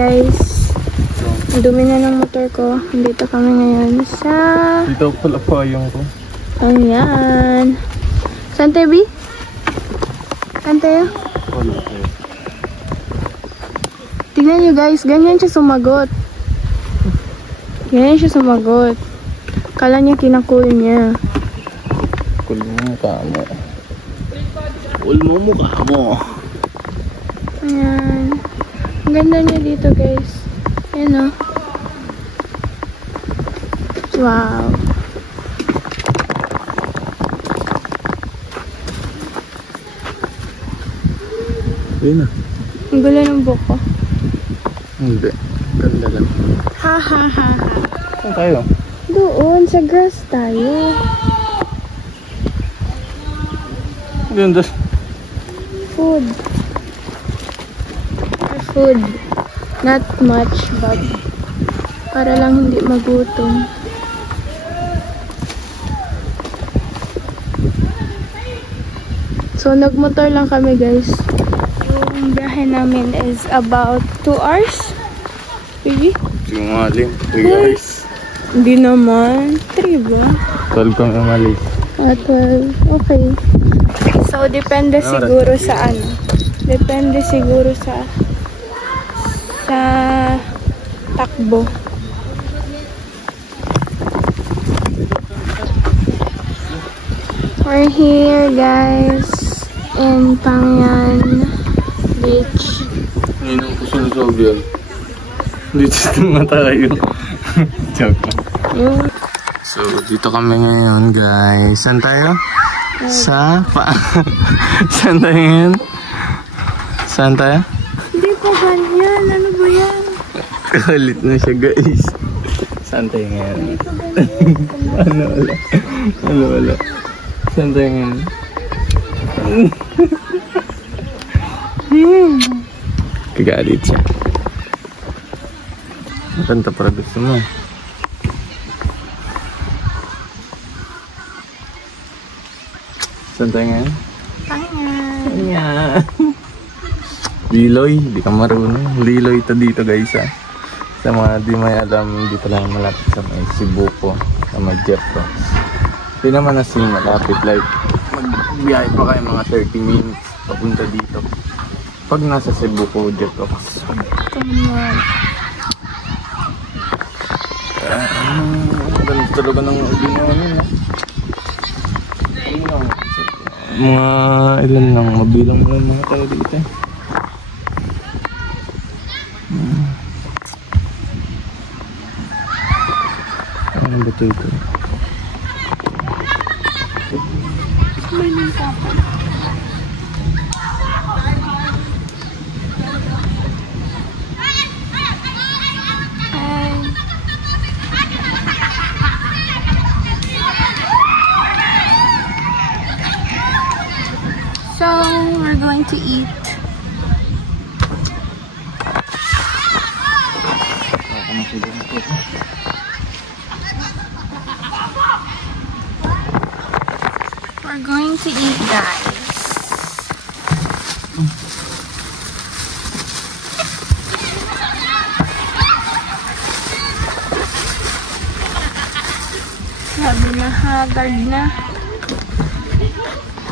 guys. Ang dumi na ng motor ko. Dito kami ngayon sa... Dito pala pa yung ko. Ayan. Saan tayo, B? Saan tayo? Wala tayo. Tignan nyo guys, ganyan siya sumagot. Ganyan siya sumagot. Kala niya kinakul niya. Kul mo mukha mo. Kul mo mukha mo. Ayan. Ang ganda niya dito guys. Ayan o. Wow. Ayun na. Ang gulo ng buhok ko. Hindi. Ganda lang. Ha ha ha ha. Saan tayo? Doon, sa grass tayo. Ganda. Food. Food. Not much, but para lang hindi magutom. So, nagmotor lang kami guys. Yung biyahe namin is about 2 hours. Really? Singaling. 3 hours. Hindi naman. 3 ba? 12 kami umalis. 12. Okay. So, depende siguro sa ano. Depende siguro sa takbo. We're here guys in Pangyan Beach. Ngayon ang kusunod yan. Dito na tayo. Joke. So, dito kami ngayon guys. Saan tayo? Saan tayo ngayon? Saan tayo? Hindi pa ganyan. Ano ba yan? Kalit na siya guys. Saan tayo ngayon? Ano wala? Saan tayo ngayon? Kagalit siya. Kanta para gusto mo. Saan tayo ngayon? Pangyan. Liloy, di ka marunong. Liloy ito dito guys ha. Sa mga di may alam, dito lang malapit sa may Cebu po. Sa may Jet Rocks. Hindi naman na malapit. Like, magbiyahe pa kayo mga 30 minutes papunta dito. Pag nasa Cebu po, Jet Rocks. Ganun talaga ng ginawa nila. Mga ilan lang, mabilang lang mga tayo dito. Ano ba ito? So, we're going to eat. We're going to eat, guys. Sabi na, haggard na.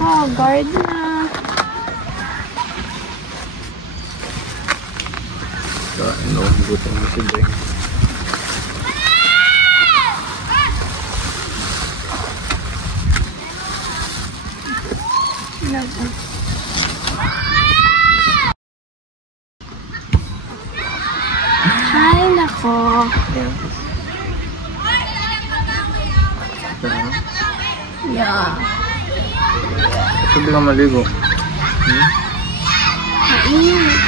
Haggard na. Ano, buto mo si Deng. Hi, nako. Yeah. Sabi ka maligo. Mainit.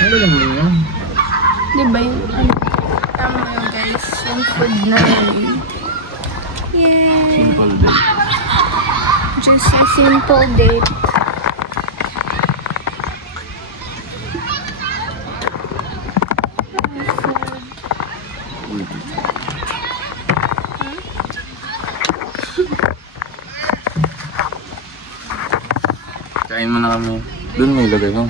Ano naman yan? Diba yung ano? Tama yun guys. Yung food namin. Yay! Simple day. Just a simple date. Kain mo na kami. Doon may ilagay ko.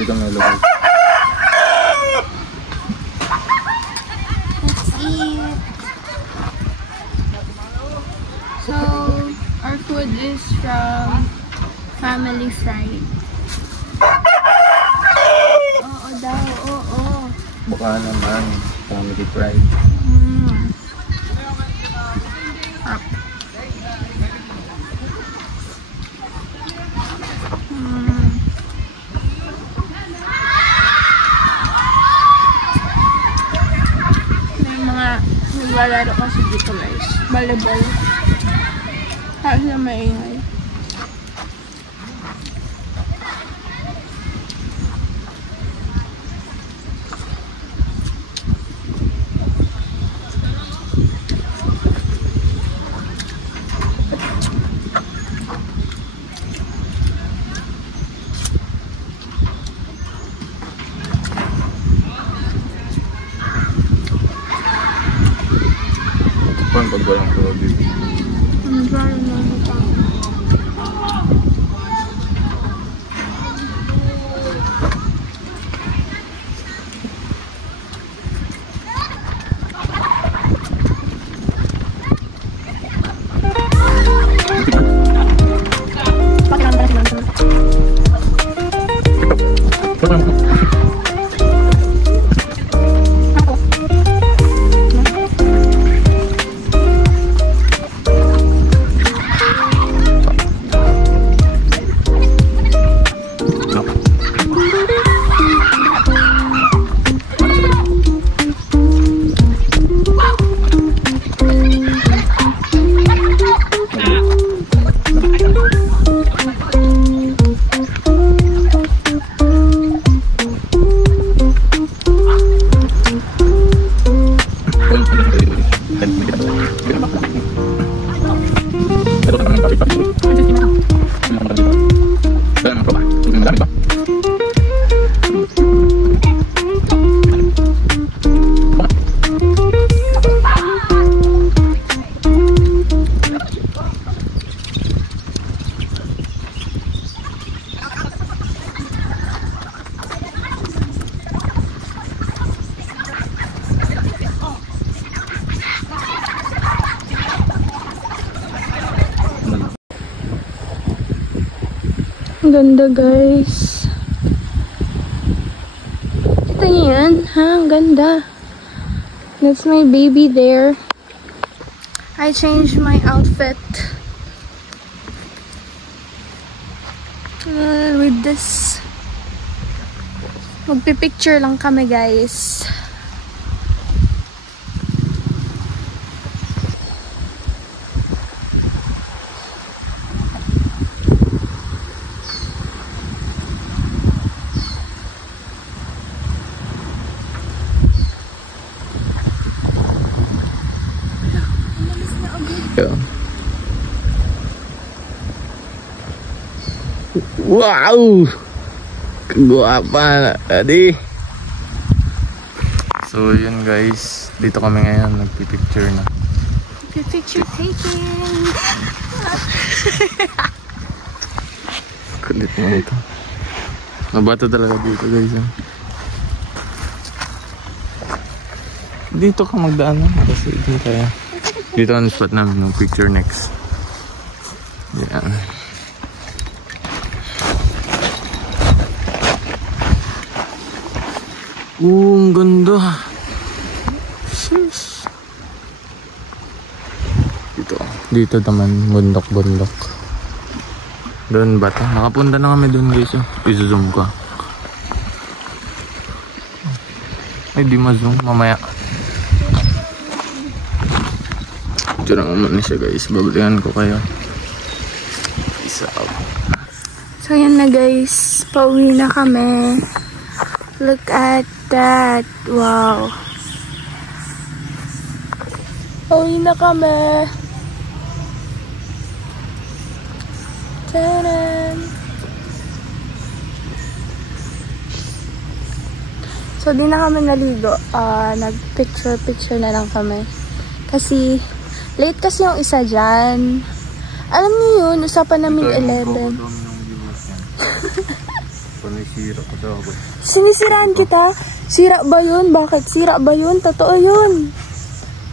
Dito may lugar. Let's eat. So, our food is from Family Fried. Oo daw, oo. Baka naman, Family Fried. Naglalaro kasi dito guys. Volleyball. Kasi na maingay. Pag walang tulog dito. Ang ganda guys. Kita niyo yan? Ha? Ang ganda. That's my baby there. I changed my outfit. With this. Magpipicture lang kami guys. Wow! Guwapa na tadi. So yun guys, dito kami ngayon nagpipicture na. Picture taking. Kulit mo ito. Mabato talaga dito guys. Dito ka magdaan kasi dito tayo. Dito ang spot namin ng picture next. Yan. Ang ganda. Sus. Dito naman bundok-bundok. Doon ba ito? Nakapunta na kami doon guys. I-zoom ko. Ay di ma-zoom mamaya. Tura nga muna siya guys. Babalikan ko kayo. Peace out. So yan na guys. Pauwi na kami. Look at that. Wow. Pauwi na kami. Taran. So di na kami naligo. Nag-picture na lang kami. Kasi late kasi yung isa dyan. Alam niyo yun, usapan namin 11. Panisira ko daw ako. Sinisiraan kita? Sira ba yun? Bakit? Sira ba yun? Totoo yun.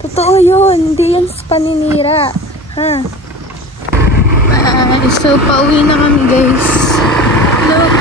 Totoo yun. Hindi yan paninira. Ha? So, pauwi na kami guys. Look.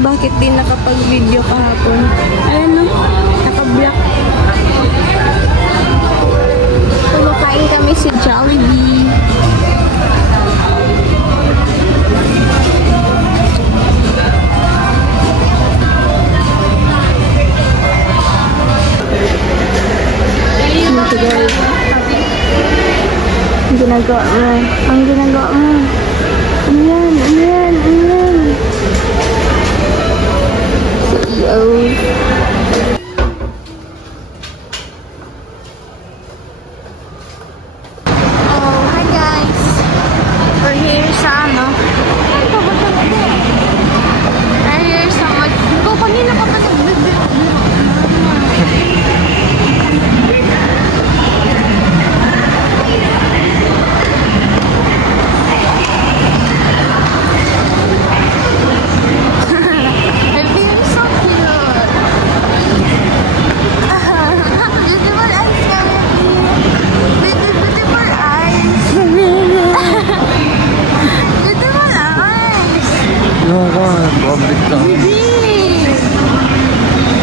Bakit din nakapag-video kahapon? Ayan no, naka-block. Kumakain kami sa Jollibee. Ito guys. Ang ginagawa mo. Ang ginagawa mo. Ayan, ayan, ayan. Hi guys, we're here sa ano? We're here sa kanina pa nagbibiro. Public ka. Hindi!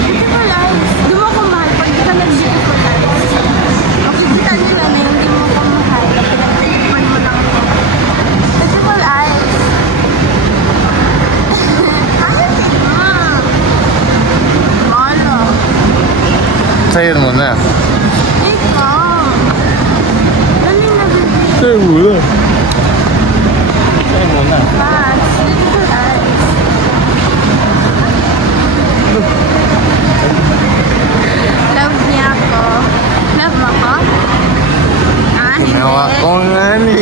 Beautiful eyes. Di mo ako mahal pag di ka nag-beautiful eyes. Makikita nila na yung di mo ako mahal na pinag-tilipan mo lang ako. Beautiful eyes. Kahit na. Malo. Sayin mo na. Ikaw. Dali na, baby. Sayin mo na. Sayin mo na. Mas, beautiful eyes. Love niya ako. Love mo ko? Ah, hindi. Nawa ko nga ni.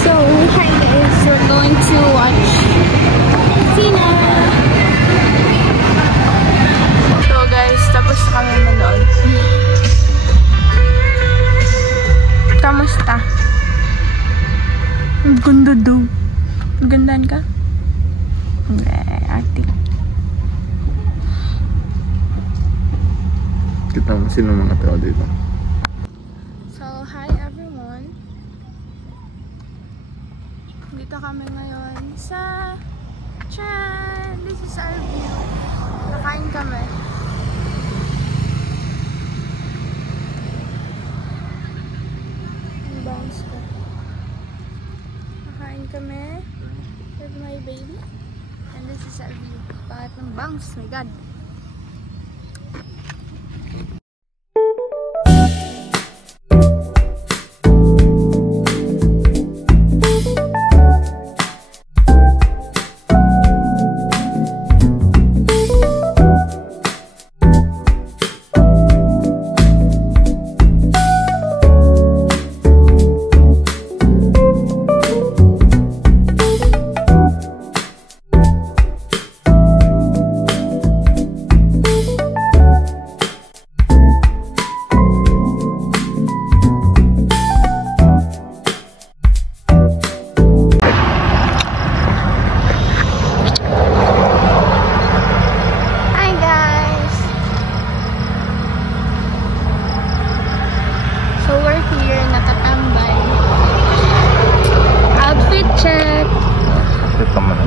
So, hi guys. We're going to watch Tina. So guys, tapos na kami manood. Kamusta? Ang ganda daw. Gandaan ka? Hindi, ate. Kita mo sino mga tao dito. So, hi everyone. Dito kami ngayon sa Chan. This is our view. Nakain kami. Ang bangs ko. Nakain kami with my baby. And this is our view. Bakit ng bangs? My God.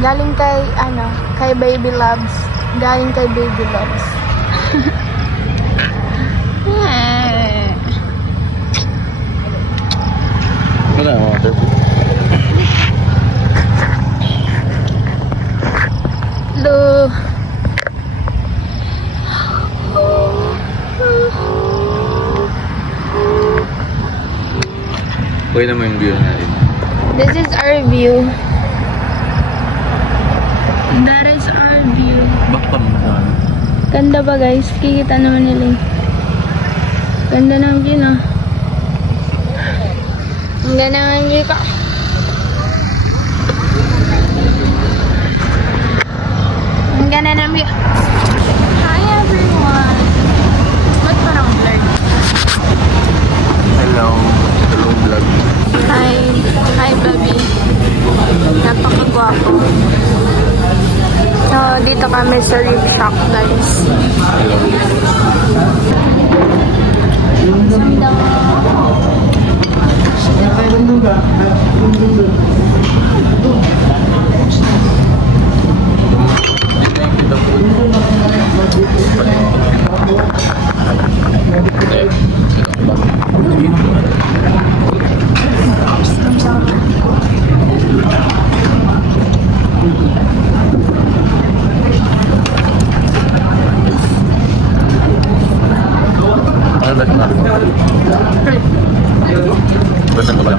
Galing kay, kay Baby Loves. Galing kay Baby Loves. Wala mo, Hello. Okay naman yung view natin. This is our view. That is our view. Bakpam na sa ano. Ganda ba guys? Kikita naman nila eh. Ganda ng view no? Ang ganda ng view ka. Ang ganda ng view. Hi everyone! Ba't parang blurred? Hello. Hello vlog. Hi! Hi baby! Napakagwapo. So, dito kami sa Reef Shack guys. Sandang Ano ba na? Basta ko ba?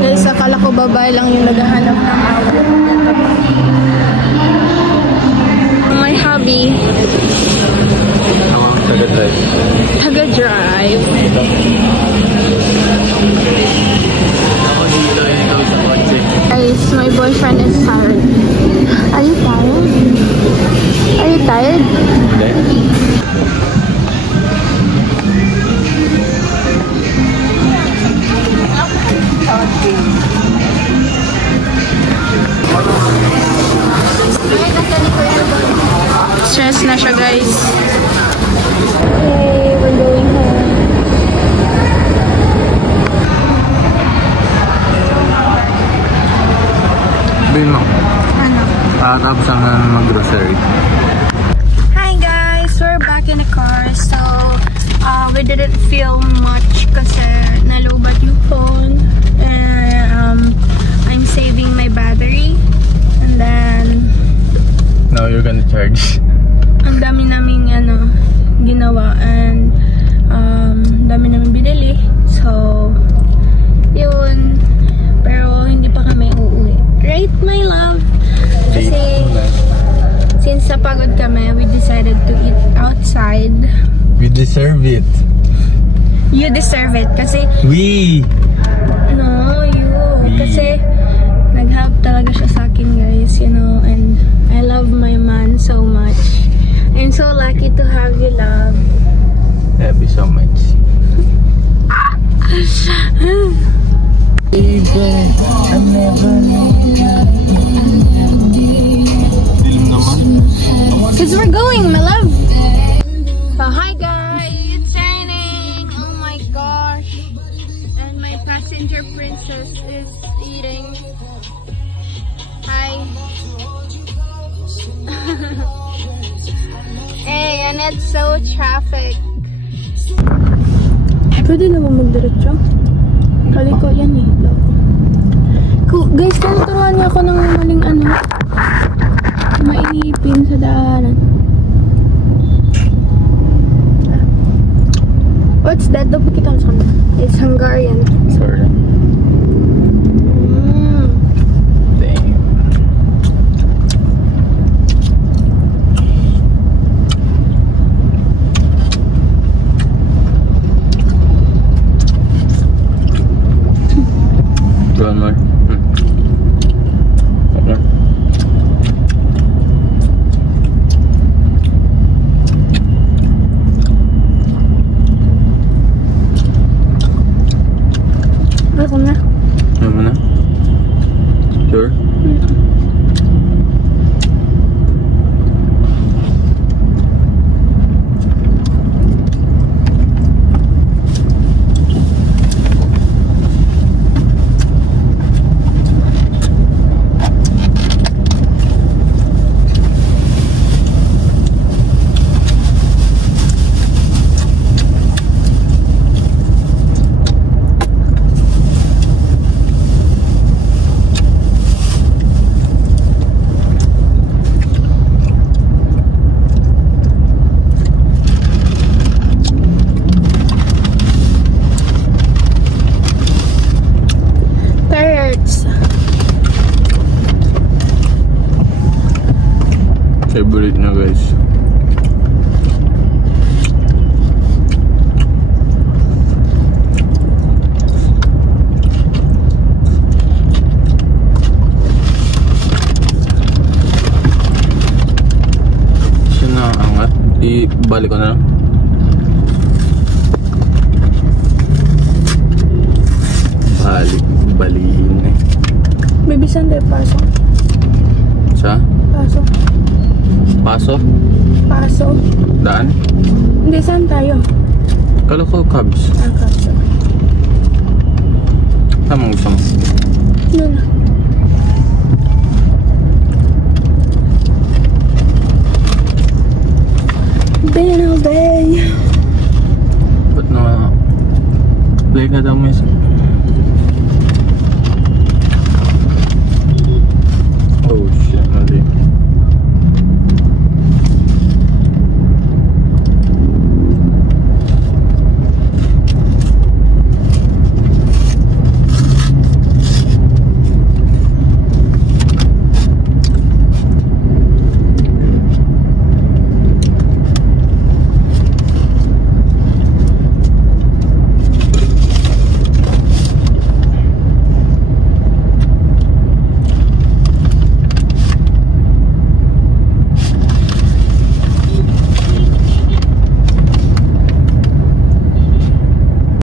guys, akala ko babae lang yung naghahanap ng awit. My hobby, Taga-drive. taga-drive. Ako dito ikaw sa kotse. Guys, my boyfriend is tired. Are you tired? Are you tired? Hindi. Stress na siya guys. Okay, we're going home. Bin mo. Ano? Tapos ang mag-grocery. Hi guys, we're back in the car. So, we didn't film much kasi nalobat yung phone. And, I'm saving my battery. And then, Now you're gonna charge. ang dami naming ginawa and dami namin binili. So, yun. Pero hindi pa kami uuwi. Right, my love? Kasi, since napagod kami, we decided to eat outside. We deserve it. You deserve it. Kasi, We! no, you. Kasi, nag-help talaga siya sa akin, guys, you know, and I love my man so much. I'm so lucky to have you, love. Love you so much. Baby, I never film naman. Because we're going, my love. So, hi guys, it's raining. Oh my gosh. And my passenger princess is eating. Hi. Hey, and it's so traffic. Pwede na ba magdiretso? Kaliko yan eh. Guys, tinuturuan niya ako ng maling mainipin sa daanan. What's that? Dapat kita sa kanila. It's Hungarian. Sorry. Damn. One more. Ako na. Ano mo na? Sure? Favorite na guys. Siya na angat. Ibalik ko na lang. Balihin eh. Baby, saan tayo pasok? Sa? Pasok. Paso? Pasok. Daan? Hindi, saan tayo? Kala ko Cubs. Kapso.